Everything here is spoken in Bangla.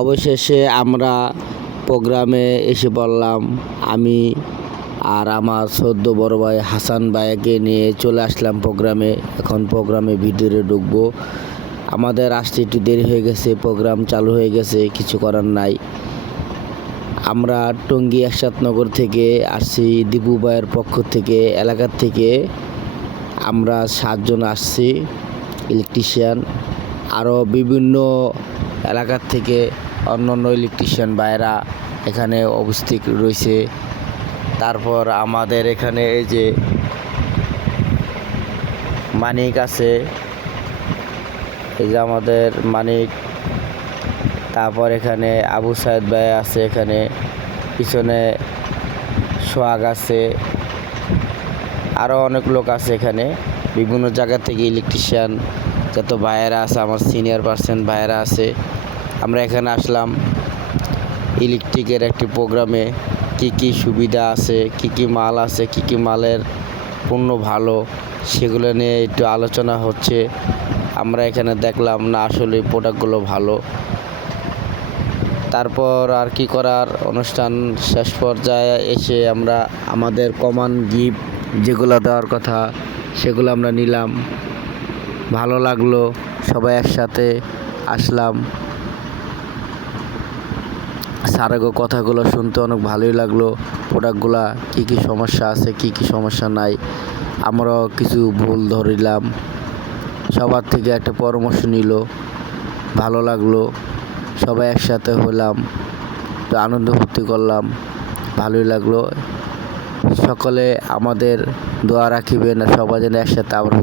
অবশেষে আমরা প্রোগ্রামে এসে পড়লাম। আমি আর আমার সদ্য বড় ভাই হাসান ভাইয়াকে নিয়ে চলে আসলাম প্রোগ্রামে। এখন প্রোগ্রামে ভিতরে ঢুকবো। আমাদের আসতে একটু দেরি হয়ে গেছে, প্রোগ্রাম চালু হয়ে গেছে, কিছু করার নাই। আমরা টঙ্গী একসাথনগর থেকে আসছি, দীপু ভাইয়ের পক্ষ থেকে, এলাকার থেকে আমরা 7 জন আসছি ইলেকট্রিশিয়ান। আরও বিভিন্ন এলাকার থেকে অন্যান্য ইলেকট্রিশিয়ান ভাইয়েরা এখানে উপস্থিত রয়েছে। তারপর আমাদের এখানে এই যে মানিক আছে, এই যে আমাদের মানিক। তারপর এখানে আবু সাইদ ভাই আছে, এখানে পিছনে সোহাগ আছে, আরও অনেক লোক আছে এখানে। বিভিন্ন জায়গা থেকে ইলেকট্রিশিয়ান যত ভাইয়েরা আছে, আমার সিনিয়র পার্সন ভাইয়েরা আছে। আমরা এখানে আসলাম ইলেকট্রিকের একটি প্রোগ্রামে। কি কি সুবিধা আছে, কি কি মাল আছে, কি কি মালের পণ্য ভালো, সেগুলো নিয়ে একটু আলোচনা হচ্ছে। আমরা এখানে দেখলাম না আসলে প্রোডাক্টগুলো ভালো। তারপর আর কি করার, অনুষ্ঠান শেষ পর্যায়ে এসে আমরা আমাদের কমন গিফট যেগুলো দেওয়ার কথা সেগুলো আমরা নিলাম। ভালো লাগলো, সবাই একসাথে আসলাম। স্যারের কথাগুলো শুনতে অনেক ভালোই লাগলো। প্রোডাক্টগুলা কী কী সমস্যা আছে, কী কী সমস্যা নাই, আমরাও কিছু ভুল ধরিলাম। সবার থেকে একটা পরামর্শ নিল, ভালো লাগলো। সবাই একসাথে হলাম, তো আনন্দ ফুর্তি করলাম, ভালোই লাগলো। সকলে আমাদের দোয়া রাখিবেন, সবাই যেন একসাথে আবার